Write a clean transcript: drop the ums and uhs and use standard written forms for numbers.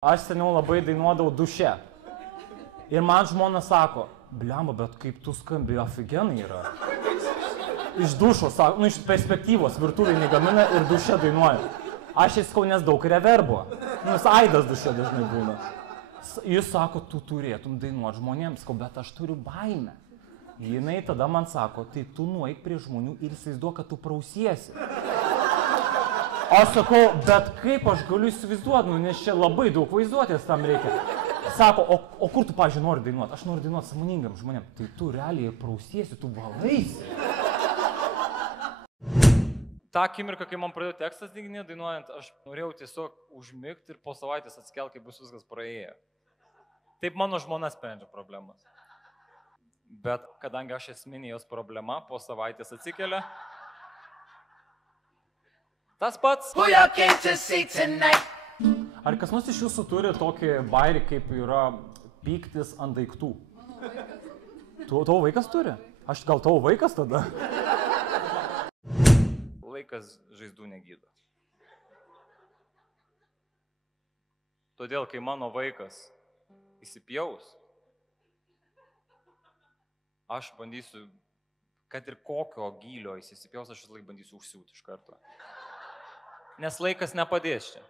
Aš seniau labai dainuodavau duše. Ir man žmona sako, blemba, bet kaip tu skambi, afigenai yra. Iš dušo, sako, iš perspektyvos virtuvėj negamina ir duše dainuoja. Aš įskau, nes daug reverbo. Nes aidas duše dažnai būna. Jis sako, tu turėtum dainuoti žmonėms, bet aš turiu baimę. Jinai tada man sako, tai tu nueik prie žmonių ir įsivaizduok, kad tu prausiesi. Aš sakau, bet kaip aš galiu įsivaizduoti, nes čia labai daug vaizduotės tam reikia. Sako, o kur tu, pavyzdžiui, nori dainuoti? Aš noriu dainuoti sąmoningam žmonėm. Tai tu realiai prausiesi, tu valaisi. Ta akimirka, kai man pradėjo tekstas dinginė dainuojant, aš norėjau tiesiog užmigti ir po savaitės atsikelti, kai bus viskas praėję. Taip mano žmona sprendžia problemas. Bet kadangi aš esminė jos problema, po savaitės atsikelia. Tas pats. Ar kas nors iš jūsų turi tokį bairį, kaip yra pyktis ant daiktų? Tavo vaikas turi? Aš gal tavo vaikas tada? Laikas žaizdų negydo. Todėl, kai mano vaikas įsipjaus, aš bandysiu, kad ir kokio gylio jis įsipjaus, aš vis laik bandysiu užsiūti iš karto. Nes laikas nepadės čia.